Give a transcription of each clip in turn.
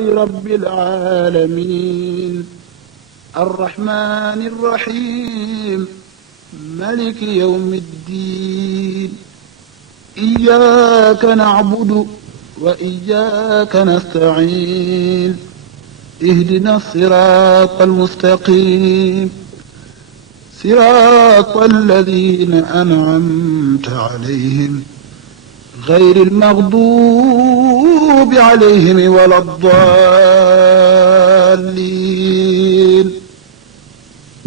رب العالمين الرحمن الرحيم مالك يوم الدين إياك نعبد وإياك نستعين اهدنا الصراط المستقيم صراط الذين أنعمت عليهم غير المغضوب عليهم ولا الضالين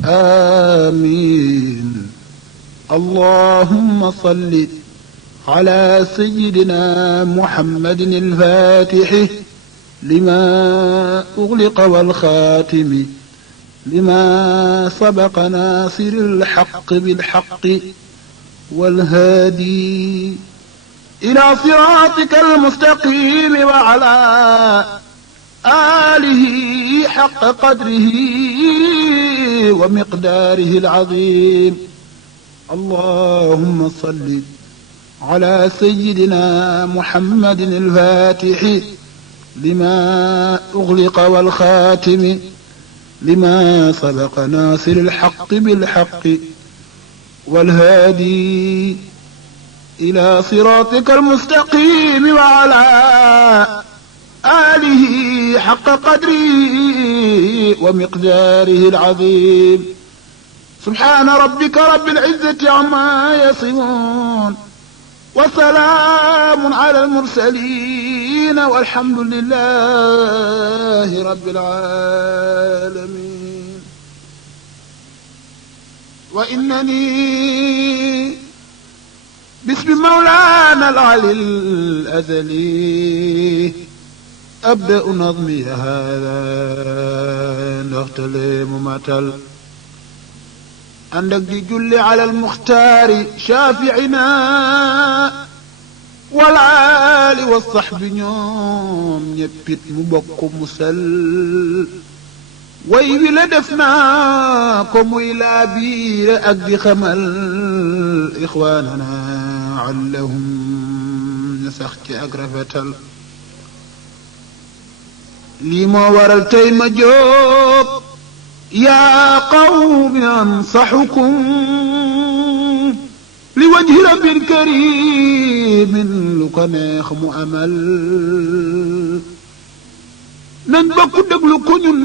آمين اللهم صل على سيدنا محمد الفاتح لما أغلق والخاتم لما سبق ناصر الحق بالحق والهادي إلى صراطك المستقيم وعلى آله حق قدره ومقداره العظيم اللهم صل على سيدنا محمد الفاتح لما أغلق والخاتم لما سبق ناصر الحق بالحق والهادي إلى صراطك المستقيم وعلى آله حق قدره ومقداره العظيم سبحان ربك رب العزة عما يصفون وسلام على المرسلين والحمد لله رب العالمين وإنني باسم مولانا العلي الأزلي أبدأ نظمي هذا نختلي ممثل عندك دي جل على المختار شافعنا والآل والصحب نيوم ñeppit mu bokk musal way wi la def naa ko muy laa biire ak di xamal ixwaanana allahum ñu sax ci ak rafetal lii moo waral tey ma jóg yaa qawmi ansaxukum li wajhi rabbin karimin lu ko neex mu amal nañ bokk déglu ko ñun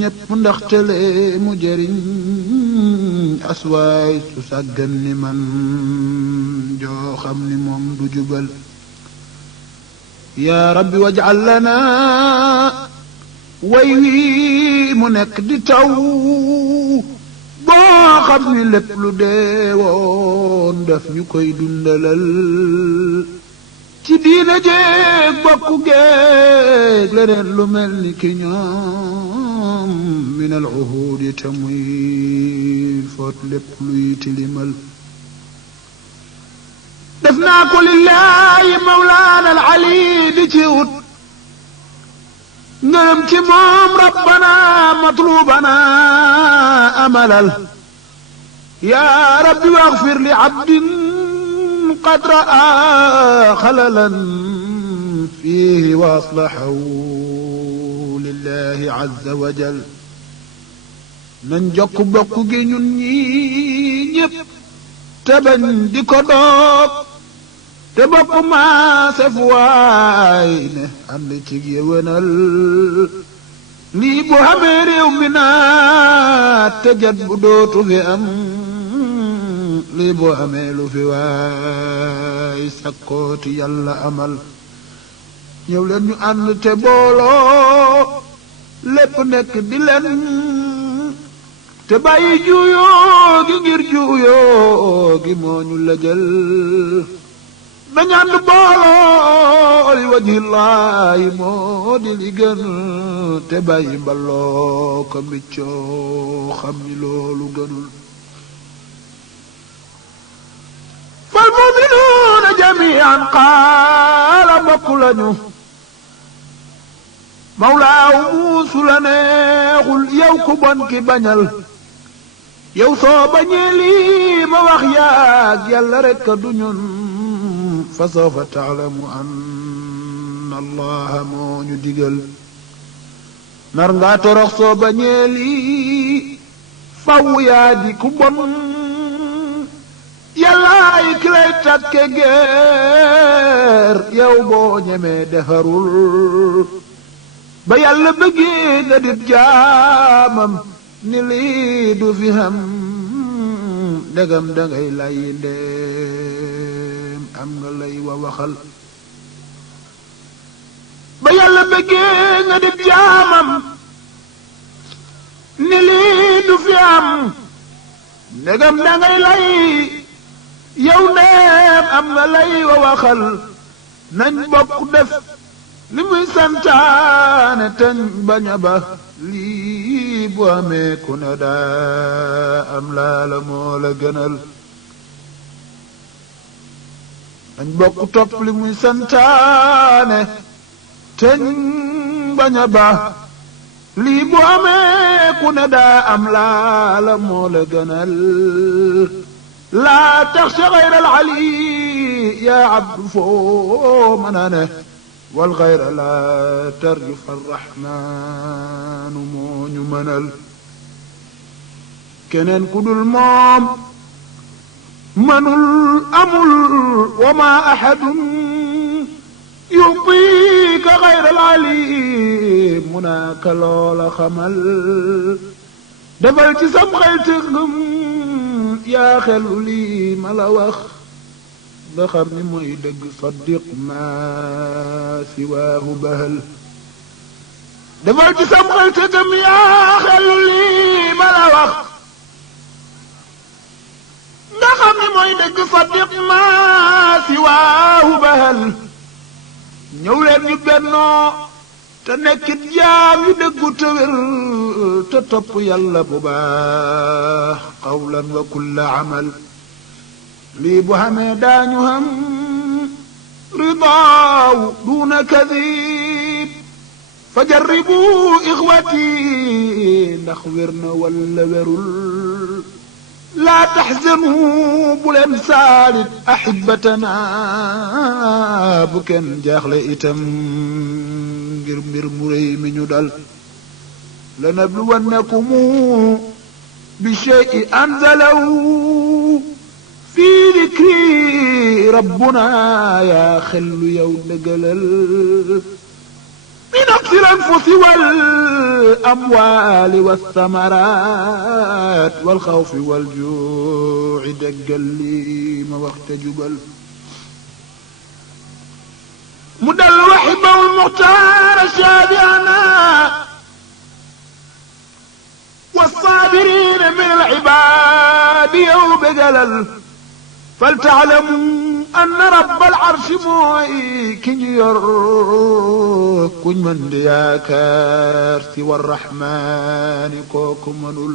ñépp ndaxte lee mu jëriñ aswaay su sàggan ni man joo xam ni moom du jubal yaa rabbi waj'al lana way wi mu nekk di taw boo xam ni lépp lu deewoon daf ñu koy dundalal ci diina jéeg bokku géeg leneen lu mel ni ki ñoom min al uhudi te muy foot lépp luy tilimal def naa ko lillahi mawlaana al ali di ci wut ngërëm ci moom rabbana matlubana amalal yaa rabbi waghfir li abdin qad ra'a khalalan fihi wa aslahu lillahi azza wa jal nañ jokk bokk gi ñun ñi ñépp te bañ di ko doog te bokk maase fu waay ne ànd ci yéwénal lii bu xamee réew mi naat te jat bu dootu fi am lii bu amee lu fi waay sakkooti yàlla amal ñëw leen ñu ànd te booloo lépp nekk di leen te bàyyi juuyoo gi ngir juuyoo gi moo ñu la jël dañu ànd booloo li wajhillaahi moo di li gën te bàyyi mbaloo ko mbiccoo xam ni loolu gënul fal mu'minuuna jamii'an qaala mbokk lañu mawlaaw muusu la neexul yow ku bon ki bañal yow soo bañee lii ma wax yaag yàlla rekk du ñun fa sawfa ta'lamu an anna allaha moo ñu digal nar ngaa torox soo bañee lii faw yaa di ku bon yàllaay ki lay takke geer yow boo ñemee defarul ba yàlla bëggee nga dit jaamam ni lii du fi ham ndegam dangay lay ndeem am nga lay wa waxal ba yàlla bëggee nga dit jaamam ni lii du fi am ndegam dangay lay yow ndeem am nga lay wa waxal nañ bokk def li muy santaane teñ bañ a ba lii bu amee ku ne daa am laala moo la gënal nañ bokk topp li muy santaane teñ bañ a ba lii bu amee ku ne daa am laala moo la gënal laa taxsha gayra al ali yaa abdu foo mën a ne wal xayra laa tarju fa arrahmaanu moo ñu mënal keneen ku dul moom mënul amul wa ma ahadun yu'tiika xayra al-aliim munaaka loola xamal defal ci sam xel te ngëm yaa xelu lii ma la wax nga xam ni mooy dëgg saddiq ma siwaahu bahal defal ci sam xel te ngëm yaa xelu lii ma la wax nga xam ni mooy dëgg saddiq ma siwaahu bahal ñëw leen ñu bennoo te nekkit jaam yu dëggu te wér te topp yàlla bu baax qawlan wa kulla amal lii bu xamee daañu xam ridaaw duuna kadib fa jarribu ixwati ndax wér na walla wérul laa taxzanu bu leen saalit axibatana bu kenn jaaxle itam ngir mbir mu réy mi ñu dal lanabluwannakum bi shay'i anzalahu fi dikri rabbuna yaa xellu yow dëggalal min naqsi al-anfusi wal amwaali was-samaraat wal xawfi wal juu'i dëggal lii ma wax te jubal mu dal waxibahu al-muxtaar shaabi'ana was-saabiriina min al-ibaad yow bëggalal faltaalamu anna rabbal arshi mooy ki ñu yor kuñ mën di yaakaar ci war rahmaani kooku mënul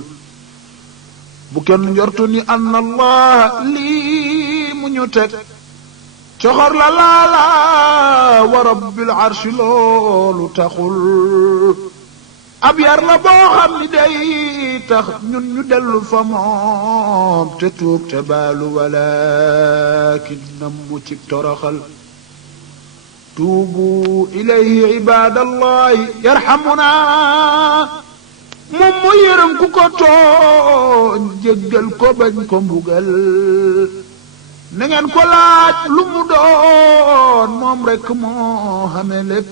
bu kenn njortu ni anna allah lii mu ñu teg coxor la laala wa rabbil arshi loolu taxul ab yar la boo xam ni day tax ñun ñu dellu fa moom te tuub te baalu walakin nammu ci toroxal tuubu ilayhi ibadallahi yarhamuna moom mu yërëm ku ko tooñ jéggal ko bañ ko mbugal na ngeen ko laaj lu mu doon moom rekk moo xame lépp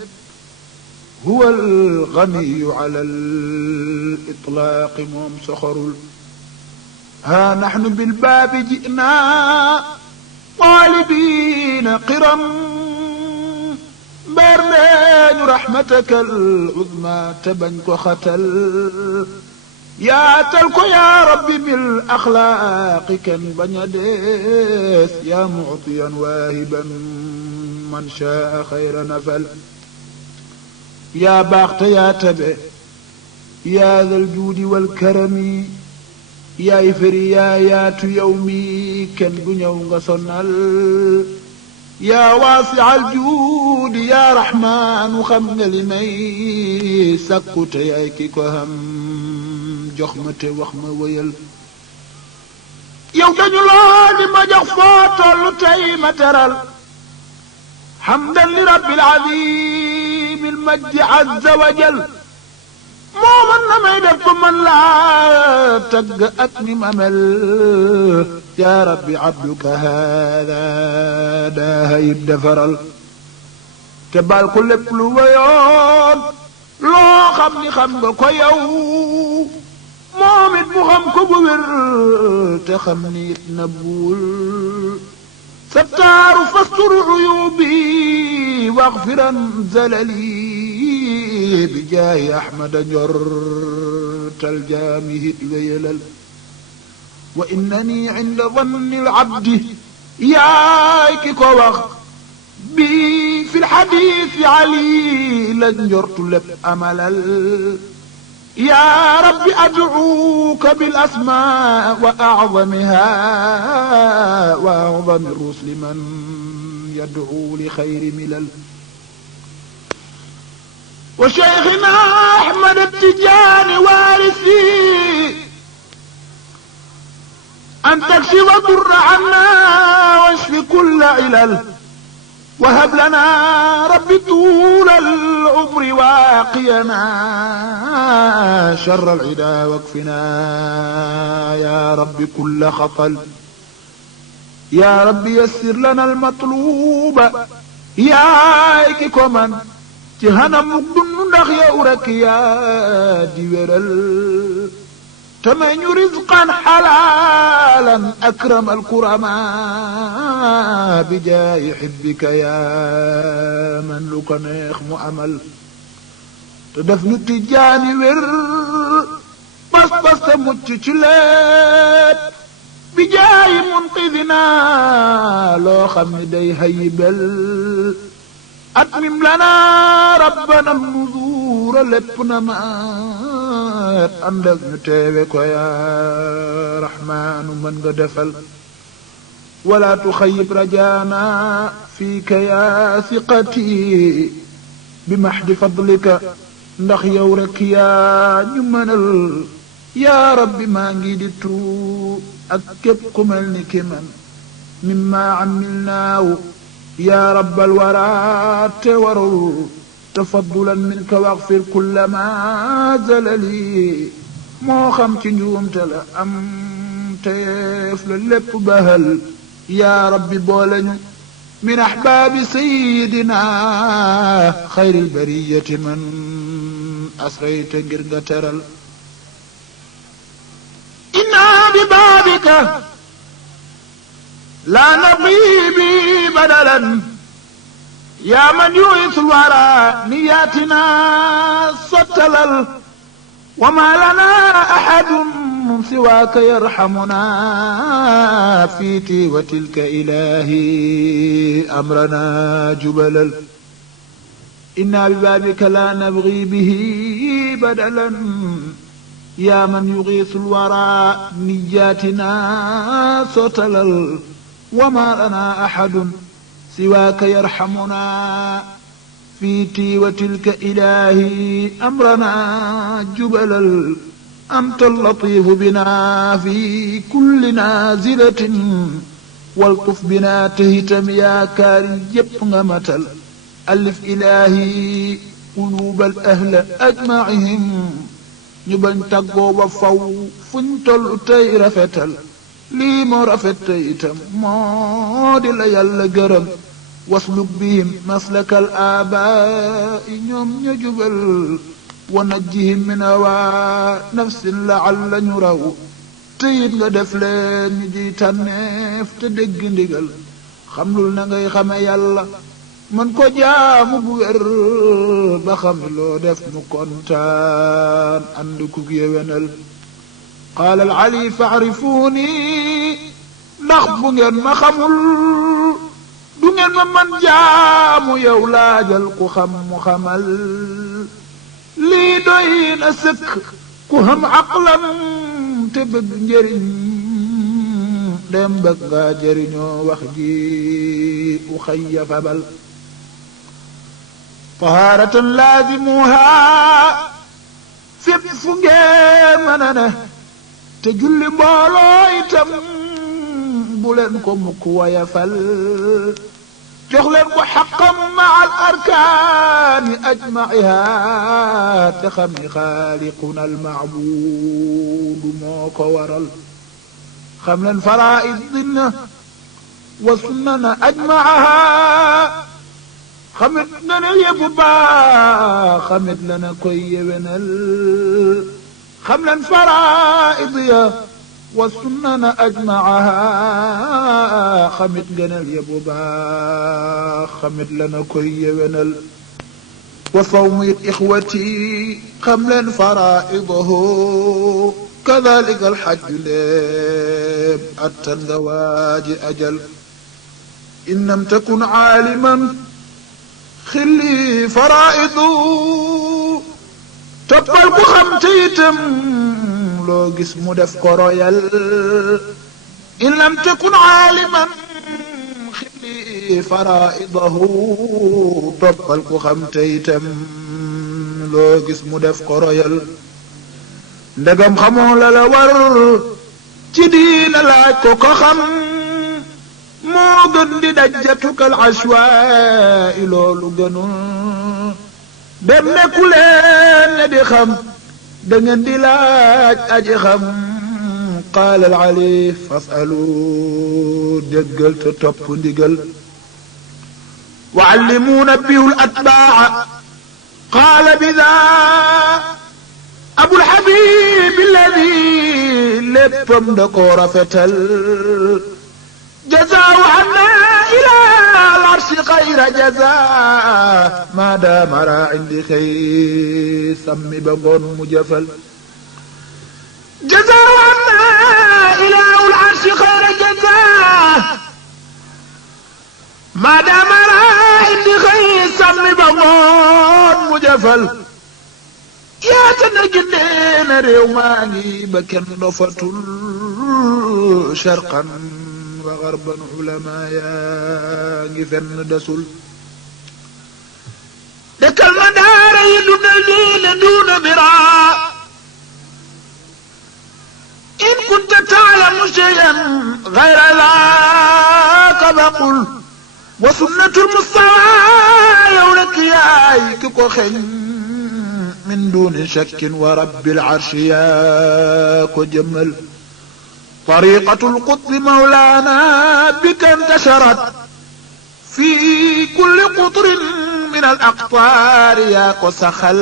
huwa al-ghaniyu ala al-itlaaqi moom soxorul haa naxnu bil-baabi ji'naa taalibiina qiram mbeer neeñu raxmataka al-uzmaa te bañ ko xatal yaatal ko yaa rabbi bil-axlaaqi kenn bañ a dees yaa mu'tiyan waahiban man shaa'a xayra nafal yaa baax te yaa tabe yaa dal juudi wal karami yaay feri yaa yaatu yow mi kenn du ñëw nga sonal yaa waasi al juudi yaa raxmaanu xam nga li may sakku te yaay ki ko xam jox ma te wax ma wëyal yow dañu loo ni ma jox foo tollu tey ma teral hamdan li rabbil alamin المجد عز وجل mooman na may def ko man laa tagg ak ni ma mel yaa rabbi abduka haada daa yit defaral te baal ko lépp lu wayoon loo xam ni xam nga ko yow moom it mu xam ko bu wér te xam ni it na buul sabtaaru fastur uyubi waxfiran zalali bijaahi ahmada njortal jaamihi wéyalal wa innani inda danni alabdi yaay ki ko wax bi fi lxadiisi ali la njortu lépp amalal yaa rabbi adcuuka bilasmaa wa acdamiha wa acdami rusli man yadcuu li xayri milal wa cheikhina ahmad tijaani waarisi an takshifa durra anna washfi kulla ilal wa hab lana rabbi tuula al-umri waaqiyana sharra al-idaa wakfina ya rabbi kulla xatal ya rabbi yassir lana al-matluuba yaay ki ko man ci xanam muk dund ndax yow rek yaa di wéral te may ñu rizqan xalaalan akram alkurama bi jaayi xibbika yaa man lu ko neex mu amal te def ñu tijaani wér pas-pas te mucc ci lépp bi jaayi munqidina loo xam ne day hayibel atmim lana rabbana nuzuura lépp na maat ànd ak ñu teewe ko yaa raxmaanu mën nga defal wala tuxayib rajaana fiika yaa siqati bi maxdi fadlika ndax yow rek yaa ñu mënal yaa rabbi maa ngi di tuub ak képp ku mel ni ki man mimma amilnaahu yaa rabbal waraa te warul tafaddulan minka waxfir kulla ma zalali moo xam ci njuumte la am teef la lépp bahal yaa rabbi boole ñu min ahbaabi sayidina xayril bariyati man asrayta ngir nga teral inna bi baabika laa naqiibi badalan yaa man yuisul wara niyaatina sottalal wa maa lanaa ahadun siwaaka yarhamuna fi tiiwa tilka ilaahi amrana jubalal inna bi baabika laa nabgi bihi badalan yaa man yugiisul wara niyaatina sottalal وما لنا أحد سواك يرحمنا في تيوة تلك إلهي أمرنا جبلل أنت اللطيف بنا في كل نازلة والطف بنا تهتم يا كاري يبغى متل ألف إلهي قلوب الأهل أجمعهم نبن تقو وفو فنتل تير فتل lii moo rafet te itam moo di la yàlla gërëm wasluk bihim maslakal aabaai ñoom ña jubal wa najjihim min awaa nafsin laalla ñu raw te it nga def leen ñu di tànneef te dégg ndigal xam lul na ngay xame yàlla man ko jaamu bu wér ba xam loo def mu kontaan ànd kug yewenal qaala al-ali fa'rifuuni ndax bu ngeen ma xamul du ngeen ma man jaamu yow laajal ku xam mu xamal lii doy na sëkk ku xam aqlam te bëgg njëriñ dem bëgg nga jëriñoo wax ji u xayya fabal tahaaratan laazimuhaa fépp fu ngeen mën a ne te julli mbooloo itam bu leen ko mukk wayafal jox leen ko xaqam ma al arkaani ajmaiha te xam ni xaaliquna al maabudu moo ko waral xam leen faraid dinna wa sunnana ajmaaha xamit na ne yëpp baax xamit la na koy yewenal xam leen faraid ya wa sunnana ajmaaha xamit ngënal yëpp baax xamit la na koy yewenal wa sawmu it ixwati xam leen faraidahu kadalika alxajju léeb attan nga waaji ajal in lam takun aaliman xilli faraidu toppal ku xam te itam loo gis mu def ko royal in lam takun aaliman xilli faraidahu toppal ku xam te itam loo gis mu def ko royal ndegam xamoo la la war ci diina laaj ko ko xam moo gën di dajjatukal ashwaay loolu gënul dem nekku leen ne di xam da ngeen di laaj aji xam qaala al ali fasalu déggal te topp ndigal wa allimuuna bihul atbaa qaala bida abul habib alladi léppam da koo rafetal jazaahu anna ila al arshi xayra jazaa maa daama raa indi xëy sammi ba ngoon mu jëfal jazaahu anna ila al arshi xayra jazaa maa daama raa indi xëy sammi ba ngoon mu jëfal yaata na gindee na réew maa ngi ba kenn dofatul sharqan wa garban ulama yaa ngi fenn desul dëkkal ma daara yi dundal diine duuna biraa in kunta taalamu shay'an gayra zaaka faqul wa sunnatul mustafa yow rek yaay ki ko xeñ min duni shakkin wa rabbil arshi yaa ko jëmmal tariqatul qutbi mawlaana bika intasharat fi kulli qutrin min al aqtaar yaa ko saxal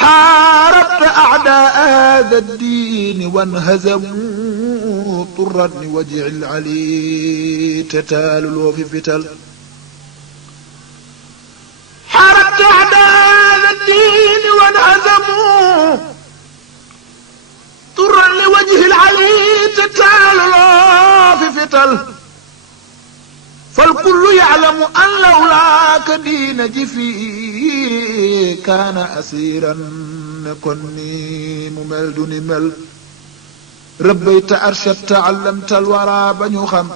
xaarabta a'daa haada ddiini wanhazamu turran li wajhi al ali tataalul fi fital حاربت أعداء الدين وانهزموا طرا لوجه العلي تتالى في فتل فالكل يعلم أن لولاك دين جفي كان أسيرا كني ممل دون مل ربيت أرشدت علمت الورى بنيخم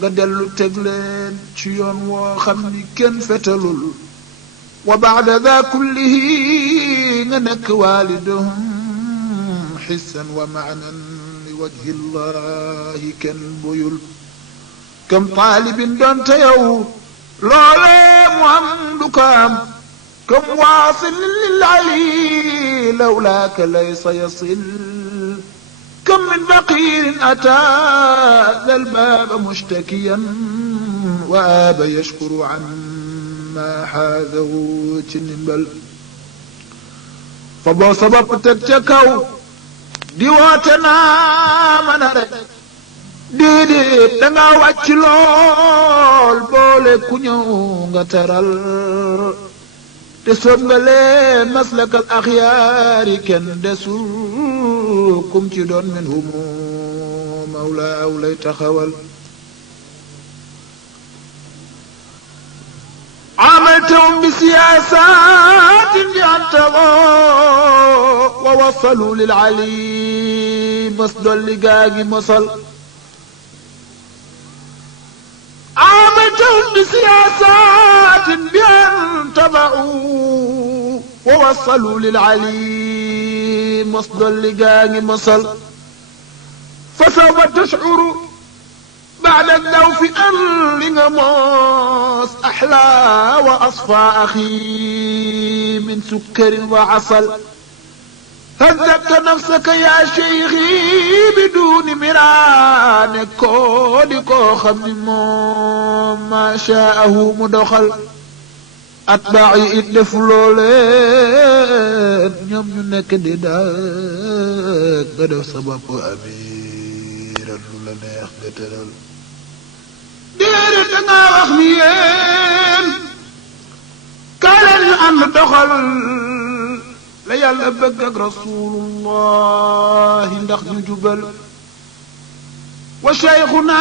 nga dellu teg leen ci yoon woo xam ni kenn fetalul wa baada da kullihi nga nekk waalidahum xissan wa maanan li wajhi llahi kenn boyul kam taalibin doonte yow loolee mu am du ko am kam waasil lil ali lawlaaka laysa yasil كم من فقير أتى ذا الباب مشتكيا وآب يشكر عما حاذه تنبل فبو سبب تكتكو ديواتنا من رك ديدي دنگا وچلول بولي كنيو غترال تسوم غلين مسلك الأخيار كن دسو كم تدون منهم مولا أولي تخول عملتهم بسياسات يعتبوا ووصلوا للعلي مصدر لقاقي مصل عاملتهم بسياسات بأن تبعوا ووصلوا للعلي مصدر لقاقي مصل فسوف تشعر بعد الدوف أن لغموس أحلى وأصفى أخي من سكر وعسل هذبت نفسك يا شيخي بدون مران كونكو خمم ما شاءه مدخل أتباعي إدف لولين يوم ينك ديداك بدو سبب أمير لولا نيخ بتدل ديرت أنا وخميين كالن أن دخل la yàlla bëgg ak rasulullahi ndax ñu jubal wa cheikhuna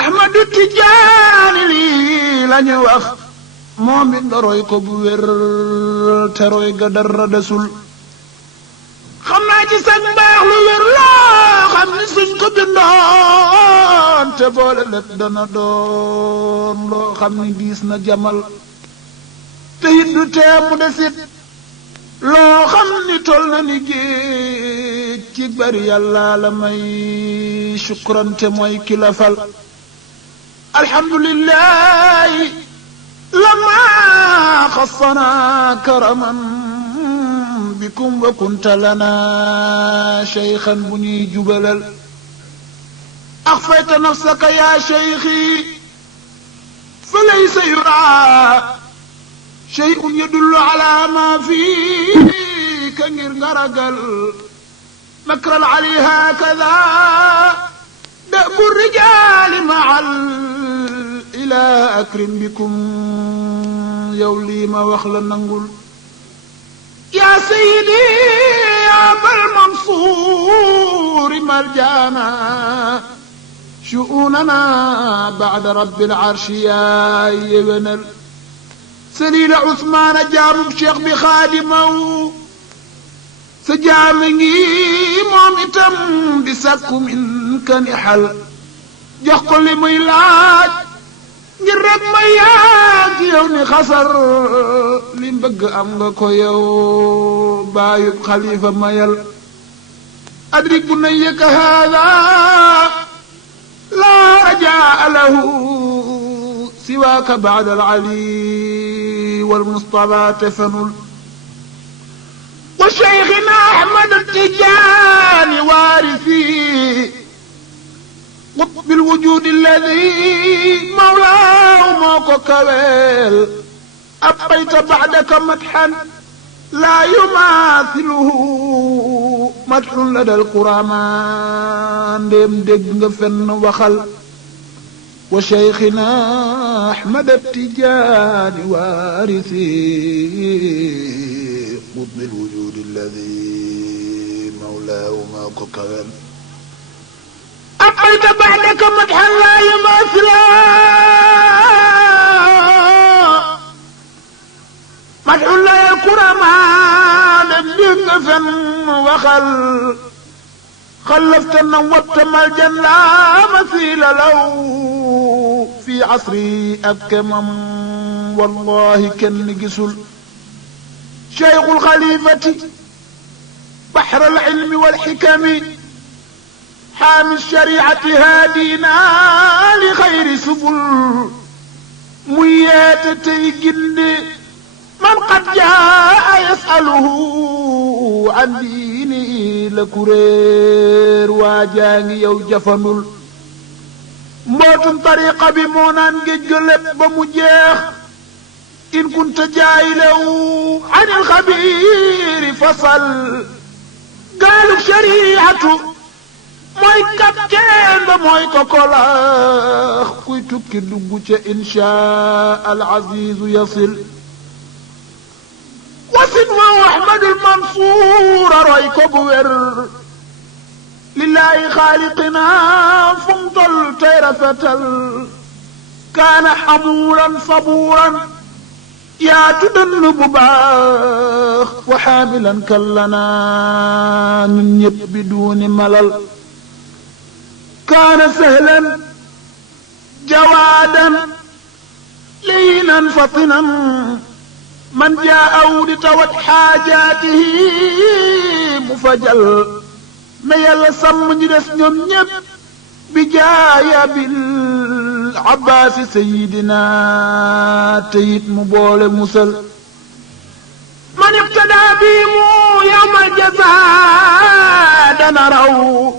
ahmadu tijaani lii la ñu wax moom it nga roy ko bu wér te roy ga dara desul xam naa ci sañ mbaax lu wér loo xam ni suñ ko bindoon te boole lépp dana doon loo xam ni diis na jamal te it du tee mu desit loo xam ni tol na ni géej ci bari yàlla la may shukran te mooy ki la fal alhamdulillahi lama xassana karaman bikum wa kunta lana shaykhan bu ñuy jubalal axfayta nafsaka ya shaykhi fa laysa yura شيء يدل على ما فيك غير غرقل مكر العلي هكذا دأب الرجال مع الإله أكرم بكم يولي ما وخل ننقل يا سيدي يا أبا المنصور مرجانا شؤوننا بعد رب العرش يا يبنل سليل عثمان جام بشيخ بخادمه سجامني مامتم بسكو منك نحل جخ لي ميلاج نرك مياك يوني خسر لين بغ ام ko yow بايب خليفه مايل ادرك بنيك هذا لا رجاء له سواك بعد العلي والمصطفى تفنل وشيخنا أحمد التجاني وارثي قطب الوجود الذي مولاه موكو كويل أبقيت بعدك مدحا لا يماثله مدح لدى القرامان ديم دق فن وخل وشيخنا أحمد التجاني وارثي قطب الوجود الذي مولاه ما كوكب أقلت بعدك مدحا لا يماثلا مدح لا الكرمان دق فن وخل خلفت نوبت ملجا لا مثيل له في عصري أبكمم والله كن جسل شيخ الخليفة بحر العلم والحكم حامي الشريعة هادينا لخير سبل ميات تيجن من قد جاء يسأله عن دينه لكرير واجاني يو جفنل موتن طريقة بمونان جيجلب بمجيخ إن كنت جاهله عن الخبير فصل قالوا شريعته موي كابتن بموي كوكولا كويتو كدوغوتش إن شاء العزيز يصل وسنوا أحمد المنصور رويكو بوير لله خالقنا فمطل تيرفتل كان حمورا صبورا يا تدنب باخ وحاملا كلنا من بدون ملل كان سهلا جوادا لينا فطنا من جاء لتوت حاجاته مفجل ما يلا سم ني دس ñom ñep بجاي بالعباس سيدنا تيت مبول مسل من ابتدى بيمو يوم الجزاء دنروا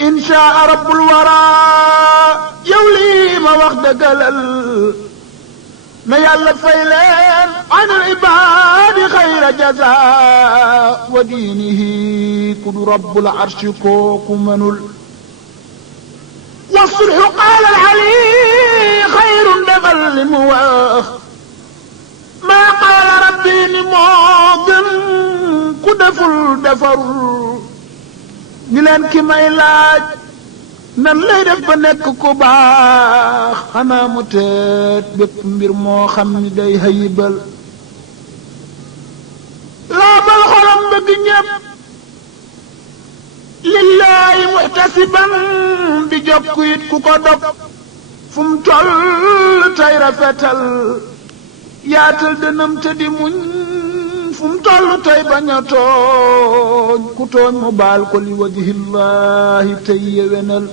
إن شاء رب الورى يولي ما وقت قلل ما يلا فيلين عن العباد خير جزاء ودينه كل رب العرش كوك منل والصلح قال العلي خير دبل مواخ ما قال ربي لموضن كدفل دفر نلان كما يلاج nan lay def ba nekk ku baax xanaa mu teet bépp mbir moo xam ni day hayibal laabal xolam bëgg ñépp lillaahi muhtasiban di jokku it ku ko dog fu mu toll tey rafetal yaatal dënam te di muñ fu mu toll tey bañ a tooñ ku tooñ mu baal ko li wajhillaahi tey yewenal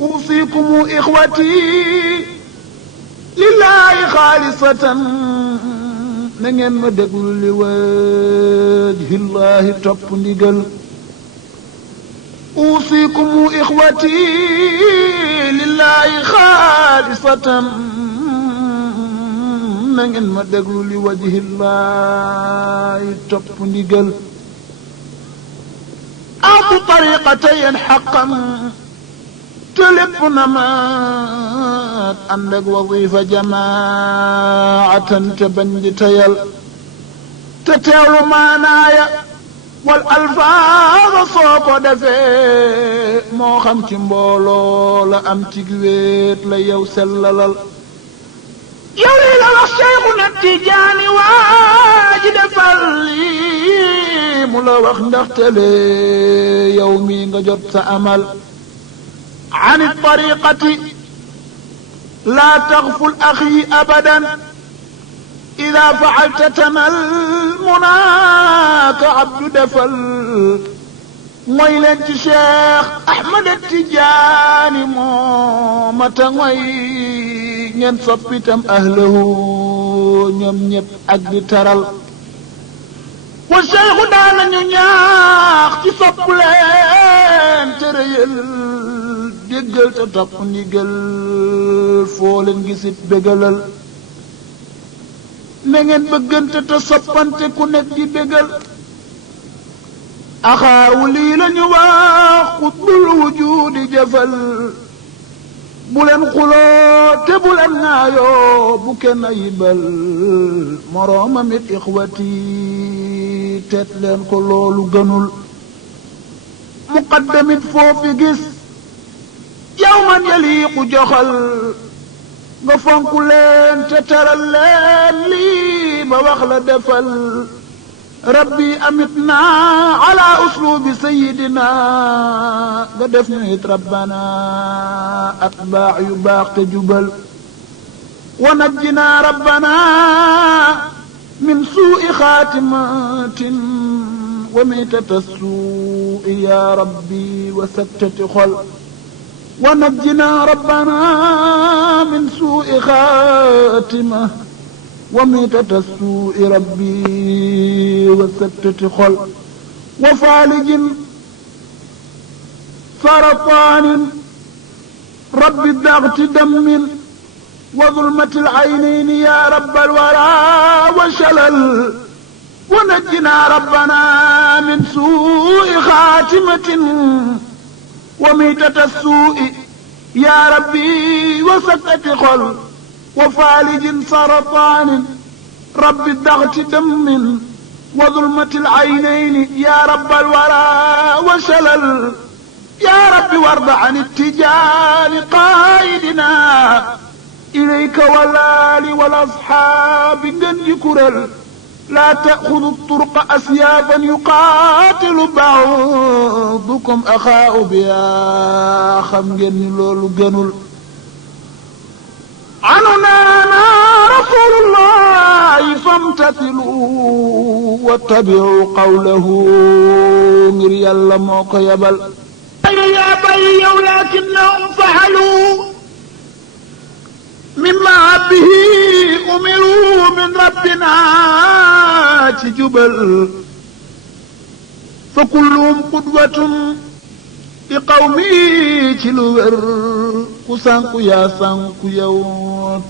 أوصيكم إخوتي لله خالصة نين ما دغلو لوجه الله توب نديغل أوصيكم إخوتي لله خالصة نين ما دغلو لوجه الله توب نديغل أعطوا طريقتين حقا تلبنا ما عندك وظيفة جماعة تبنج تيل تتيل معنايا والألفاظ صوب دفي مو خمت مبولو لا أمتقويت لا يوسلل يولي لنا الشيخ التجاني واجد فلي ملوخ نختلي يومي نجد أمل عن الطريقة لا تغفل أخي أبدا إذا فعلت تنل مناك عبد دفل ويلنت شيخ أحمد التجاني مومة وي ينصبتم أهله يم أجد ترل والشيخ دانا نياخ تصبلين تريل déggal te topp ndigal foo leen gisit bégalal na ngeen bëggante te soppante ku nekk di bégal axaawu lii la ñu wax xutbul wujudi jëfal bu leen xuloo te bu leen ŋaayoo bu kenn ayibal moroomam it ixwati teet leen ko loolu gënul muqaddamit foofi gis يوما يليق جخل غفنك لين تترى اللين لي بوخل دفل ربي أمتنا على أسلوب سيدنا قدفنيت ربنا أتباع يباق تجبل ونجنا ربنا من سوء خاتمات وميتة السوء يا ربي وسكتة خل ونجنا ربنا من سوء خاتمة وميتة السوء ربي وسكتة خل وفالج سرطان رب الضغط دم وظلمة العينين يا رب الورى وشلل ونجنا ربنا من سوء خاتمة وميتة السوء يا ربي وسكتة خل وفالج سرطان رب الضغط دم وظلمة العينين يا رب الورى وشلل يا رب وارض عن اتجاه قائدنا إليك والآل والأصحاب جنج كرل لا تأخذ الطرق أسيافا يقاتل بعضكم أخاء بيا خم جن لول جنل عننا رسول الله فامتثلوا wattabi'u qawlahu ngir yàlla moo ko yabal yaa bàyyi yow lakinnahum fahalu mimma bihi umiru min rabbina ci jubal fa kulluhum qudwatun di qawmi ci lu wér ku sànku yaa sànku yow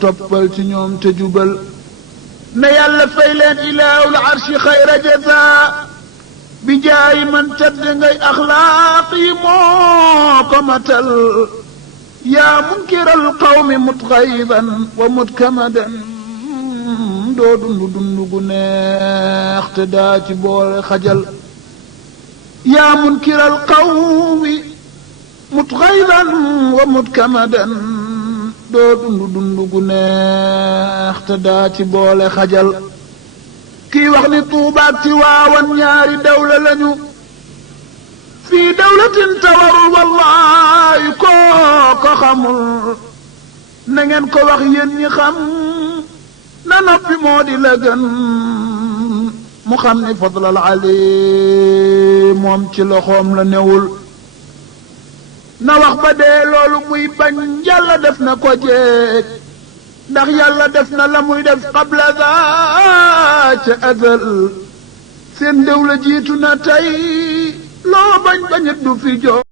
toppal ci ñoom te jubal na yàlla fay leen ilaahul arshi xayra jazaa bi jaay man tedd ngay axlaaq yi moo ko matal yaa munkiral qawmi mutxayban wa mutkamadan doo dund gu neex te daa ci boole xajal yaa munkiral qawmi mutxayban wa mutkamadan doo dund gu neex te daa ci boole xajal kii wax ni Tuubaak Tiwaawan ñaari dawla lañu fii dawlatin tawarul wallaahi koo xamul na ngeen ko wax yéen ñi xam na noppi moo di la gën mu xam ni fadlal ali moom ci loxoom la newul na wax ba dee loolu muy bañ yàlla def na ko jeeg ndax yàlla def na la muy def qabla daa ca azal seen dawla jiitu na tey loo bañ bañit du fi joo